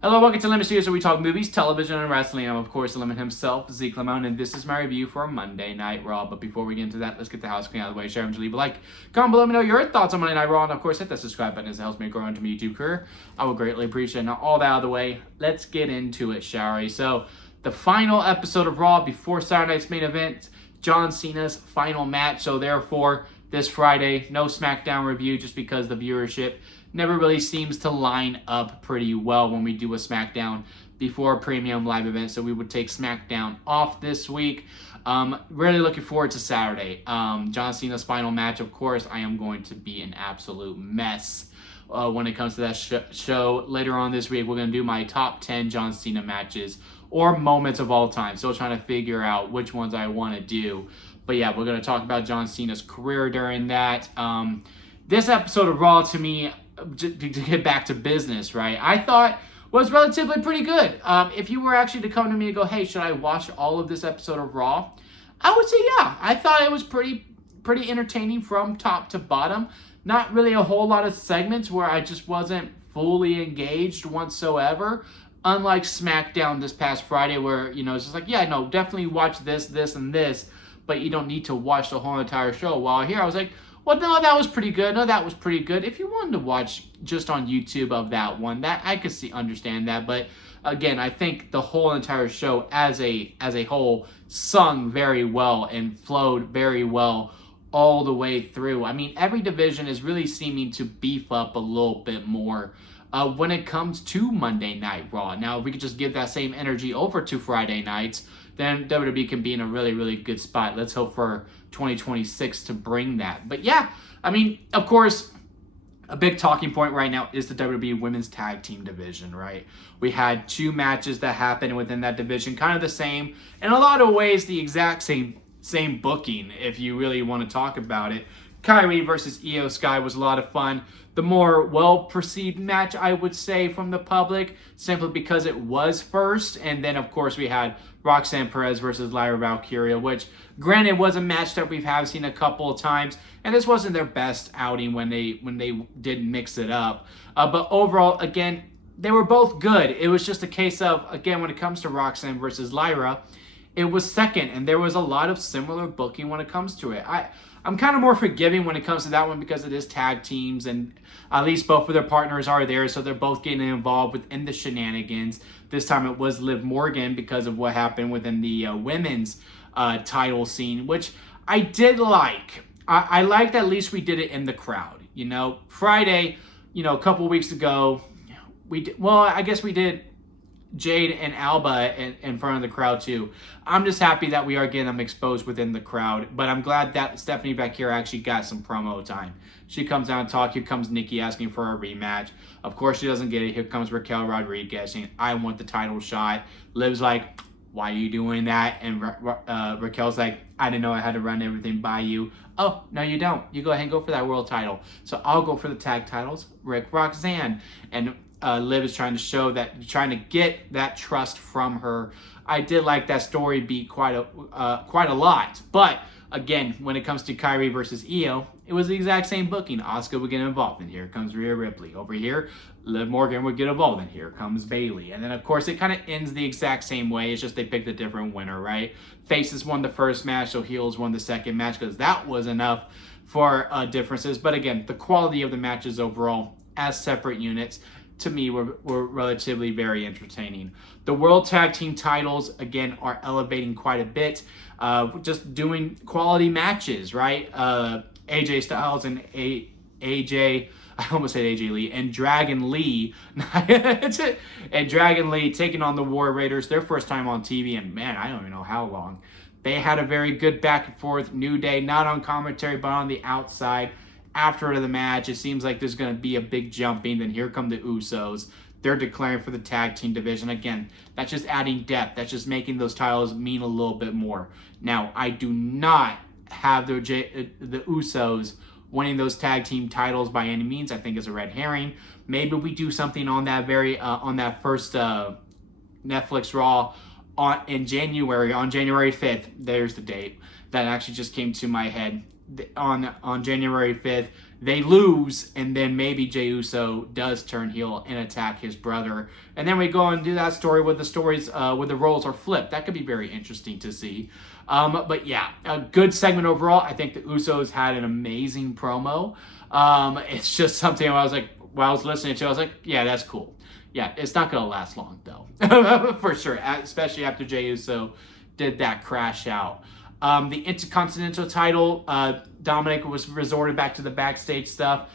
Hello, welcome to Lemon Studios, where we talk movies, television, and wrestling. I'm, of course, Lemon himself, Zeke Lemon, and this is my review for Monday Night Raw. But before we get into that, let's get the house clean out of the way. Share and leave a like. Comment below, let me know your thoughts on Monday Night Raw, and of course, hit that subscribe button as it helps me grow into my YouTube career. I would greatly appreciate it. Now, all that out of the way, let's get into it, shall we? So, the final episode of Raw before Saturday night's main event, John Cena's final match. So, therefore, this Friday, no SmackDown review just because the viewership never really seems to line up pretty well when we do a SmackDown before a premium live event. So we would take SmackDown off this week. Really looking forward to Saturday. John Cena's final match, of course, I am going to be an absolute mess when it comes to that show. Later on this week, we're going to do my top 10 John Cena matches or moments of all time. Still trying to figure out which ones I want to do. But yeah, we're going to talk about John Cena's career during that. This episode of Raw, to me, to get back to business, right, I thought was relatively pretty good. If you were actually to come to me and go, hey, should I watch all of this episode of Raw? I would say yeah. I thought it was pretty entertaining from top to bottom. Not really a whole lot of segments where I just wasn't fully engaged whatsoever. Unlike SmackDown this past Friday where, you know, it's just like, yeah, no, definitely watch this, and this, but you don't need to watch the whole entire show. While here I was like, well, no, that was pretty good. No, that was pretty good. If you wanted to watch just on YouTube of that one, that I could understand that. But again, I think the whole entire show as a whole sung very well and flowed very well all the way through. I mean, every division is really seeming to beef up a little bit more when it comes to Monday Night Raw. Now, if we could just give that same energy over to Friday nights, then WWE can be in a really good spot. Let's hope for 2026 to bring that. But yeah, I mean, of course, a big talking point right now is the WWE Women's Tag Team division, right? We had 2 matches that happened within that division, kind of the same, in a lot of ways, the exact same booking, if you really want to talk about it. Kyrie versus Io Sky was a lot of fun. The more well-perceived match, I would say, from the public, simply because it was first. And then, of course, we had Roxanne Perez versus Lyra Valkyria, which, granted, was a match that we have seen a couple of times. And this wasn't their best outing when they did mix it up. But overall, again, they were both good. It was just a case of, again, when it comes to Roxanne versus Lyra, it was second, and there was a lot of similar booking when it comes to it. I'm kind of more forgiving when it comes to that one because it is tag teams, and at least both of their partners are there, so they're both getting involved within the shenanigans. This time it was Liv Morgan because of what happened within the women's title scene, which I did like. I liked at least we did it in the crowd. You know, Friday, you know, a couple weeks ago, I guess we did Jade and Alba in front of the crowd too. I'm just happy that we are getting them exposed within the crowd, but I'm glad that Stephanie Vaquera actually got some promo time. She comes down and talks. Here comes Nikki asking for a rematch. Of course she doesn't get it. Here comes Raquel Rodriguez saying, I want the title shot. Liv's like, why are you doing that? And Raquel's like, I didn't know I had to run everything by you. Oh, no, you don't. You go ahead and go for that world title. So I'll go for the tag titles. Roxanne. And Liv is trying to get that trust from her. I did like that story beat quite a lot. But again, when it comes to Kyrie versus Io, it was the exact same booking. Asuka would get involved, and here comes Rhea Ripley. Over here, Liv Morgan would get involved, and here comes Bayley. And then, of course, it kind of ends the exact same way. It's just they picked a different winner, right? Faces won the first match, so heels won the second match because that was enough for differences. But again, the quality of the matches overall as separate units, to me, were relatively very entertaining. The World Tag Team titles, again, are elevating quite a bit. Just doing quality matches, right? AJ Styles and AJ, I almost said AJ Lee, and Dragon Lee. And Dragon Lee taking on the War Raiders, their first time on TV, and man, I don't even know how long. They had a very good back and forth. New Day, not on commentary, but on the outside. After the match, it seems like there's going to be a big jumping. Then here come the Usos. They're declaring for the tag team division. Again, that's just adding depth. That's just making those titles mean a little bit more. Now, I do not have the Usos winning those tag team titles by any means. I think it's a red herring. Maybe we do something on that first Netflix Raw on January 5th. There's the date that actually just came to my head. On January 5th, they lose, and then maybe Jey Uso does turn heel and attack his brother. And then we go and do that story with the stories where the roles are flipped. That could be very interesting to see. But yeah, a good segment overall. I think the Usos had an amazing promo. It's just something I was like, while I was listening to, I was like, yeah, that's cool. Yeah, it's not going to last long, though. For sure, especially after Jey Uso did that crash out. The Intercontinental title, Dominic was resorted back to the backstage stuff.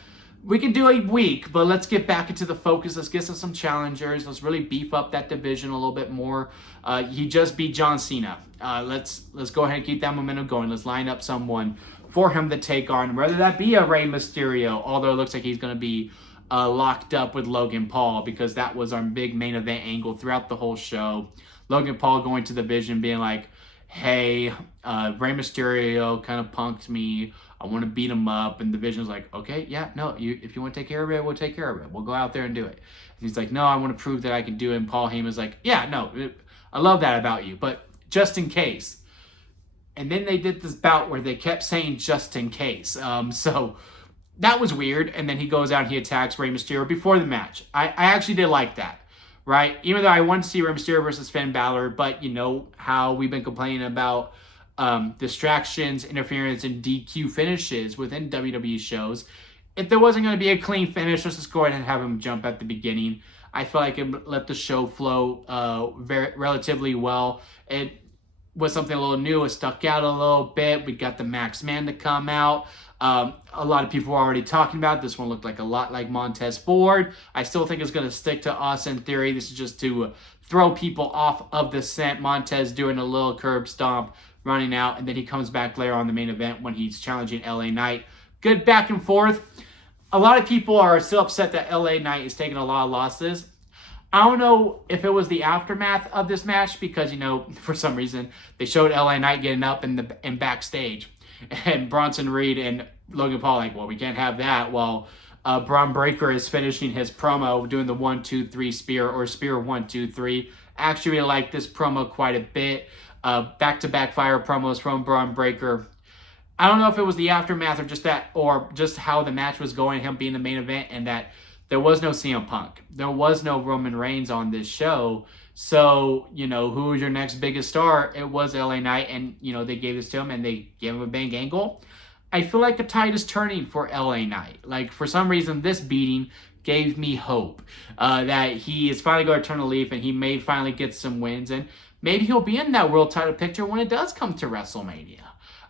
We can do a week, but let's get back into the focus. Let's get some challengers. Let's really beef up that division a little bit more. He just beat John Cena. Let's go ahead and keep that momentum going. Let's line up someone for him to take on, whether that be a Rey Mysterio, although it looks like he's going to be locked up with Logan Paul, because that was our big main event angle throughout the whole show. Logan Paul going to the Vision being like, hey, Rey Mysterio kind of punked me. I want to beat him up. And the Vision's like, okay, yeah, no, if you want to take care of it, we'll take care of it. We'll go out there and do it. And he's like, no, I want to prove that I can do it. And Paul Heyman's like, yeah, no, I love that about you, but just in case. And then they did this bout where they kept saying just in case. So that was weird. And then he goes out and he attacks Rey Mysterio before the match. I actually did like that, right? Even though I want to see Rey Mysterio versus Finn Balor, but you know how we've been complaining about distractions, interference, and DQ finishes within WWE shows. If there wasn't going to be a clean finish, let's just go ahead and have him jump at the beginning. I feel like it let the show flow relatively well. It was something a little new. It stuck out a little bit. We got the Max Man to come out. A lot of people were already talking about it. This one looked like a lot like Montez Ford. I still think it's going to stick to us in theory. This is just to throw people off of the scent. Montez doing a little curb stomp, running out, and then he comes back later on the main event when he's challenging LA Knight. Good back and forth. A lot of people are still upset that LA Knight is taking a lot of losses. I don't know if it was the aftermath of this match, because, you know, for some reason, they showed LA Knight getting up in backstage. And Bronson Reed and Logan Paul like, well, we can't have that. While Braun Breaker is finishing his promo, doing the 1-2-3 spear, or spear 1-2-3. Actually, really like this promo quite a bit. Back-to-back fire promos from Braun Breaker. I don't know if it was the aftermath or just that, or just how the match was going, him being the main event, and that there was no CM Punk. There was no Roman Reigns on this show. So, you know, who was your next biggest star? It was LA Knight, and, you know, they gave this to him, and they gave him a bang angle. I feel like the tide is turning for LA Knight. Like, for some reason, this beating gave me hope that he is finally going to turn a leaf, and he may finally get some wins, and maybe he'll be in that world title picture when it does come to WrestleMania.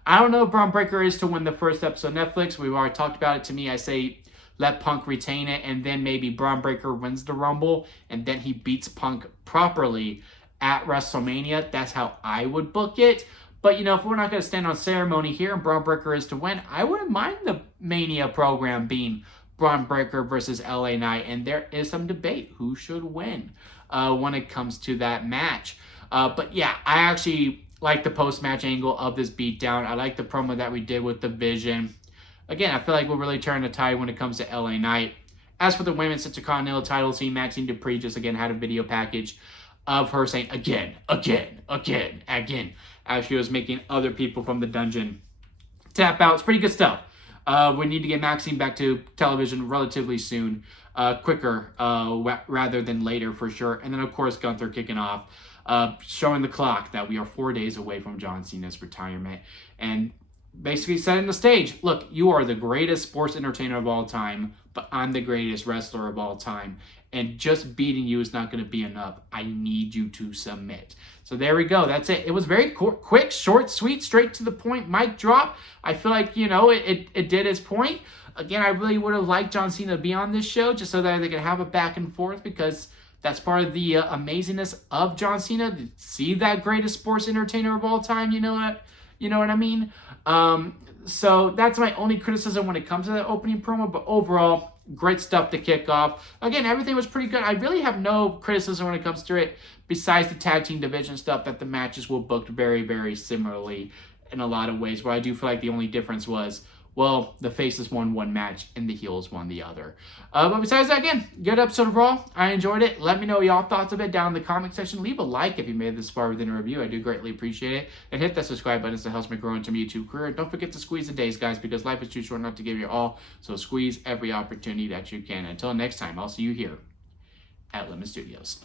I don't know if Braun Breaker is to win the first episode of Netflix. We've already talked about it. To me, I say let Punk retain it, and then maybe Braun Breaker wins the Rumble, and then he beats Punk properly at WrestleMania. That's how I would book it. But, you know, if we're not going to stand on ceremony here and Braun Breaker is to win, I wouldn't mind the Mania program being Braun Breaker versus LA Knight. And there is some debate who should win when it comes to that match. But, yeah, I actually like the post-match angle of this beatdown. I like the promo that we did with the Vision. Again, I feel like we'll really turn the tide when it comes to LA Knight. As for the Women's Intercontinental title scene, Maxine Dupree just again had a video package of her saying again, as she was making other people from the dungeon tap out. It's pretty good stuff. We need to get Maxine back to television relatively soon, quicker rather than later for sure. And then, of course, Gunther kicking off, showing the clock that we are 4 days away from John Cena's retirement. And basically setting the stage. Look, you are the greatest sports entertainer of all time, but I'm the greatest wrestler of all time. And just beating you is not going to be enough. I need you to submit. So there we go. That's it. It was very quick, short, sweet, straight to the point. Mic drop. I feel like, you know, it did its point. Again, I really would have liked John Cena to be on this show just so that they could have a back and forth, because that's part of the amazingness of John Cena. To see that greatest sports entertainer of all time, you know what I mean? So that's my only criticism when it comes to that opening promo. But overall, great stuff to kick off. Again, everything was pretty good. I really have no criticism when it comes to it, besides the tag team division stuff, that the matches were booked very, very similarly in a lot of ways, where I do feel like the only difference was well, the faces won one match and the heels won the other. But besides that, again, good episode of Raw. I enjoyed it. Let me know y'all thoughts of it down in the comment section. Leave a like if you made it this far within a review. I do greatly appreciate it. And hit that subscribe button. It helps me grow into my YouTube career. Don't forget to squeeze the days, guys, because life is too short not to give you all. So squeeze every opportunity that you can. Until next time, I'll see you here at Lemon Studios.